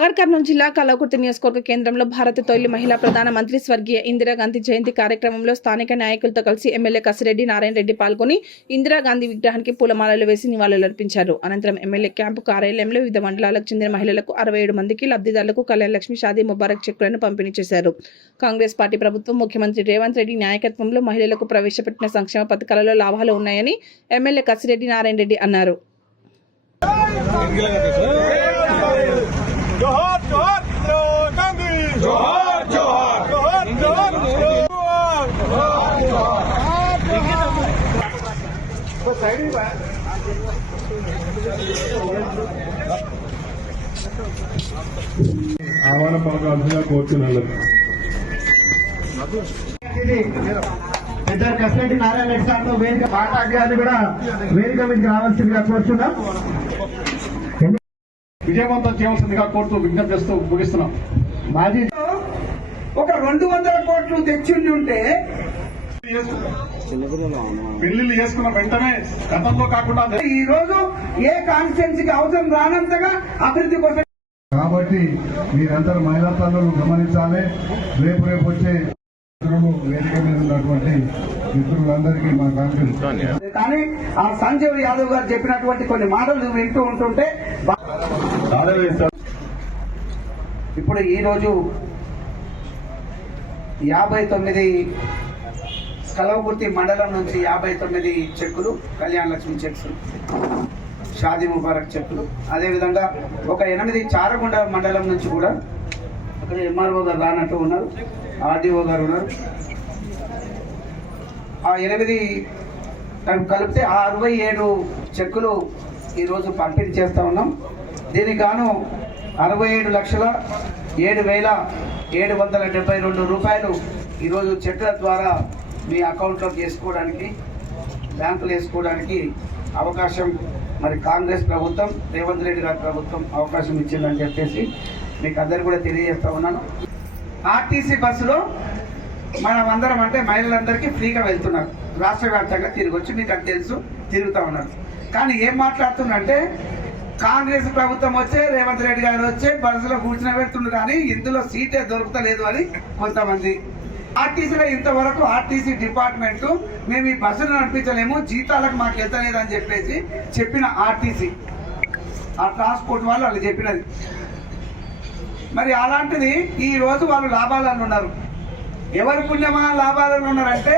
నాగర్ కర్నూలు జిల్లా కల్వకుర్తి నియోజకవర్గ కేంద్రంలో భారత తొలి మహిళా ప్రధాన మంత్రి స్వర్గీయ ఇందిరాగాంధీ జయంతి కార్యక్రమంలో స్థానిక నాయకులతో కలిసి ఎమ్మెల్యే కసిరెడ్డి నారాయణ రెడ్డి పాల్గొని ఇందిరాగాంధీ విగ్రహానికి పూలమాలలు వేసి నివాళులర్పించారు. అనంతరం ఎమ్మెల్యే క్యాంపు కార్యాలయంలో వివిధ మండలాలకు చెందిన మహిళలకు 67 మందికి లబ్ధిదారులకు కళ్యాణ లక్ష్మి షాదీ ముబారక్ చెక్కులను పంపిణీ చేశారు. కాంగ్రెస్ పార్టీ ప్రభుత్వం ముఖ్యమంత్రి రేవంత్ రెడ్డి నాయకత్వంలో మహిళలకు ప్రవేశపెట్టిన సంక్షేమ పథకాలలో లాభాలు ఉన్నాయని ఎమ్మెల్యే కసిరెడ్డి నారాయణ రెడ్డి అన్నారు. जोहार जोहार इंदिरा गांधी जोहार जोहार जोहार जोहार जोहार ఆహ్వాన పలకాల్సిందిగా కోరుతున్నాను. ఇద్దరు కసిరెడ్డి నారాయణ రెడ్డి సార్తో వేదిక మాట్లాడాలని కూడా వేదిక మీదకి రావాల్సిందిగా కోరుతున్నాం. విజయవంతం చేయవలసిందిగా కోరుతూ విజ్ఞప్తి చేస్తూ ముగిస్తున్నాం. మాజీ ఒక 200 కోట్లు తెచ్చిండి ఉంటే పెళ్లిళ్ళు చేసుకున్న వెంటనే గతంలో కాకుండా ఈ రోజు ఏ కాన్స్టిట్యున్సీకి అవసరం రానంతగా అభివృద్ధి కోసం. కాబట్టి మీరందరూ మహిళా తల్లులు గమనించాలి. రేపు వచ్చే వేదిక మీద ఉన్నటువంటి మిత్రులందరికీ మా కాంగ్రెస్ కానీ ఆ సంజీవ్ యాదవ్ గారు చెప్పినటువంటి కొన్ని మాటలు వింటూ ఉంటుంటే ఇప్పుడు ఈరోజు 59 కల్వకుర్తి మండలం నుంచి 59 చెక్కులు కళ్యాణ లక్ష్మి చెక్స్, షాదీ ముబారక్ చెక్కులు, అదేవిధంగా ఒక 8 చారగుండ మండలం నుంచి కూడా అక్కడ ఎంఆర్ఓ గారు రానట్టు ఉన్నారు, ఆర్డీఓ గారు ఉన్నారు. ఆ 8 కలిపితే 67 చెక్కులు ఈరోజు పంపిణీ చేస్తూ ఉన్నాం. దీనికి గాను 67,772 రూపాయలు ఈరోజు చెక్కుల ద్వారా మీ అకౌంట్లోకి వేసుకోవడానికి, బ్యాంకులు వేసుకోవడానికి అవకాశం మరి కాంగ్రెస్ ప్రభుత్వం, రేవంత్ రెడ్డి గారి ప్రభుత్వం అవకాశం ఇచ్చిందని చెప్పేసి మీకు అందరు కూడా తెలియజేస్తా ఉన్నాను. ఆర్టీసీ బస్సులో మనం అందరం అంటే మహిళలందరికీ ఫ్రీగా వెళ్తున్నారు, రాష్ట్ర వ్యాప్తంగా తిరిగొచ్చి మీకు అది తెలుసు, తిరుగుతూ ఉన్నారు. కానీ ఏం మాట్లాడుతుందంటే కాంగ్రెస్ ప్రభుత్వం వచ్చే, రేవంత్ రెడ్డి గారు వచ్చే బస్సులో కూర్చుని పెడుతుండ్రు కానీ ఇందులో సీటే దొరుకుతలేదు అని కొంతమంది. ఆర్టీసీలో ఇంతవరకు ఆర్టీసీ డిపార్ట్మెంట్ మేము ఈ బస్సును నడిపించలేము, జీతాలకు మాకు వెళ్తలేదని చెప్పేసి చెప్పిన ఆర్టీసీ, ఆ ట్రాన్స్పోర్ట్ వాళ్ళు చెప్పినది. మరి అలాంటిది ఈ రోజు వాళ్ళు లాభాలలో ఉన్నారు. ఎవరి పుణ్యమా లాభాలలో ఉన్నారంటే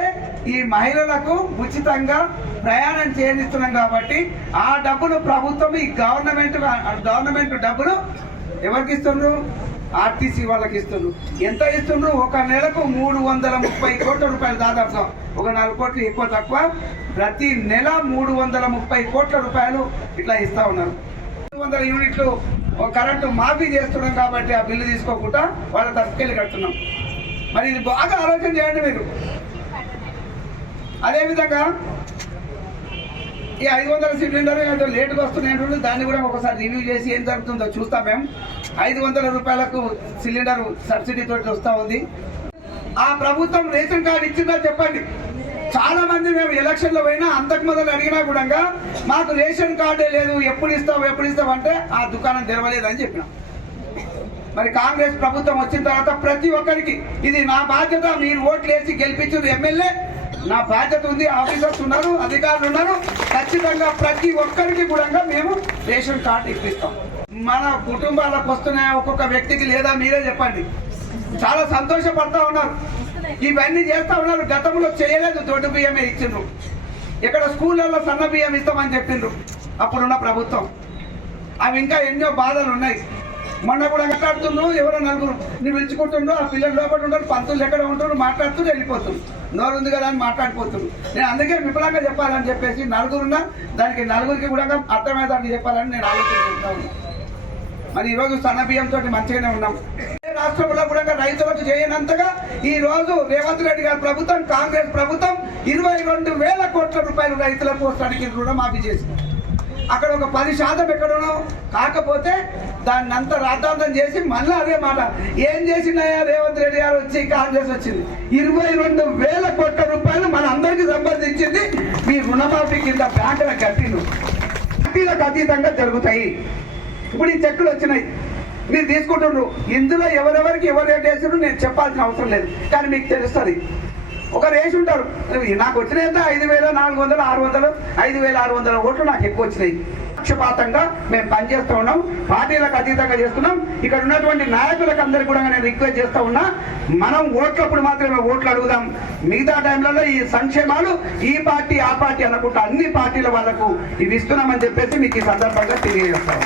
ఈ మహిళలకు ఉచితంగా ప్రయాణం చేయనిస్తున్నాం కాబట్టి ఆ డబ్బులు ప్రభుత్వం, ఈ గవర్నమెంట్ డబ్బులు ఎవరికి ఇస్తున్నారు? ఆర్టీసీ వాళ్ళకి ఇస్తున్నారు. ఎంత ఇస్తున్నారు? ఒక నెలకు 330 కోట్ల రూపాయలు, దాదాపుగా ఒక 4 కోట్లు ఎక్కువ తక్కువ, ప్రతి నెల 330 కోట్ల రూపాయలు ఇట్లా ఇస్తా ఉన్నారు. 200 యూనిట్లు కరెంటు మాఫీ చేస్తున్నాం కాబట్టి ఆ బిల్లు తీసుకోకుండా వాళ్ళ తప్పుకెళ్ళి కడుతున్నాం. మరి ఇది బాగా ఆలోచన చేయండి మీరు. అదేవిధంగా ఈ 500 సిలిండర్ ఏదో లేటుగా వస్తున్నాయి, దాన్ని కూడా ఒకసారి రివ్యూ చేసి ఏం జరుగుతుందో చూస్తాం. మేము 500 రూపాయలకు సిలిండర్ సబ్సిడీ తోటి వస్తూ ఉంది. ఆ ప్రభుత్వం రేషన్ కార్డు ఇచ్చిందా చెప్పండి. చాలా మంది మేము ఎలక్షన్లో పోయినా అంతకు మొదలు అడిగినా కూడా మాకు రేషన్ కార్డే లేదు, ఎప్పుడు ఇస్తాం అంటే ఆ దుకాణం తెరవలేదని చెప్పినాం. మరి కాంగ్రెస్ ప్రభుత్వం వచ్చిన తర్వాత ప్రతి ఒక్కరికి ఇది నా బాధ్యత, మీరు ఓట్లు వేసి గెలిపించిన ఎమ్మెల్యే, నా బాధ్యత ఉంది, ఆఫీసర్స్ ఉన్నారు, అధికారులు ఉన్నారు, ఖచ్చితంగా ప్రతి ఒక్కరికి కూడా మేము రేషన్ కార్డు ఇప్పిస్తాం. మన కుటుంబాలకు వస్తున్నాయి ఒక్కొక్క వ్యక్తికి లేదా మీరే చెప్పండి. చాలా సంతోషపడతా ఉన్నారు, ఇవన్నీ చేస్తా ఉన్నారు. గతంలో చేయలేదు, దొడ్డు బియ్యమే ఇచ్చిండ్రు. ఇక్కడ స్కూళ్ళల్లో సన్న బియ్యం ఇస్తామని చెప్పిండ్రు అప్పుడున్న ప్రభుత్వం. అవి ఇంకా ఎన్నో బాధలు ఉన్నాయి. మొన్న కూడా మాట్లాడుతుండ్రు, ఎవరో 4 పిలుచుకుంటుండ్రు, ఆ పిల్లలు లోపల ఉంటారు, పంతులు ఎక్కడ ఉంటుండ్రు, మాట్లాడుతూ వెళ్ళిపోతుంది. నోరు ఉంది కదా అని మాట్లాడిపోతుంది. నేను అందుకే విపులంగా చెప్పాలని చెప్పేసి 4 ఉన్నా దానికి 4కి కూడా అర్థమయ్యేదాన్ని చెప్పాలని నేను ఆలోచన చేస్తా ఉన్నాను. మరి ఈరోజు సన్న బియ్యంతో మంచిగానే ఉన్నాం. రాష్ట్రంలో కూడా రైతులకు చేయనంతగా ఈ రోజు రేవంత్ రెడ్డి గారి ప్రభుత్వం, కాంగ్రెస్ ప్రభుత్వం 22,000 కోట్ల రూపాయలు రైతుల పోస్టానికి రుణమాఫీ చేసింది. అక్కడ ఒక 10% ఎక్కడనో కాకపోతే దాన్ని అంతా రాద్ధాంతం చేసి మళ్ళీ అదే మాట ఏం చేసినాయా రేవంత్ రెడ్డి గారు వచ్చి కాంగ్రెస్ వచ్చింది. 22,000 కోట్ల రూపాయలు మన అందరికీ సంబంధించింది మీ రుణమాఫీ కింద బ్యాంకుల కట్టిలు అతీతంగా జరుగుతాయి. ఇప్పుడు ఈ చెక్కులు వచ్చినాయి, మీరు తీసుకుంటున్నారు. ఇందులో ఎవరెవరికి ఎవరు రేట్ వేసారు నేను చెప్పాల్సిన అవసరం లేదు, కానీ మీకు తెలుస్తుంది. ఒకరు వేసి ఉంటారు, నాకు వచ్చినాయంత 5,400, 600, 5,600 ఓట్లు నాకు ఎక్కువ వచ్చినాయి. పక్షపాతంగా మేము పనిచేస్తూ ఉన్నాం, పార్టీలకు అతీతంగా చేస్తున్నాం. ఇక్కడ ఉన్నటువంటి నాయకులకు అందరికీ కూడా నేను రిక్వెస్ట్ చేస్తూ ఉన్నా, మనం ఓట్లప్పుడు మాత్రమే ఓట్లు అడుగుదాం. మిగతా టైంలలో ఈ సంక్షేమాలు ఈ పార్టీ ఆ పార్టీ అనుకుంటా అన్ని పార్టీల వాళ్ళకు ఇవి ఇస్తున్నామని చెప్పేసి మీకు ఈ సందర్భంగా తెలియజేస్తాం.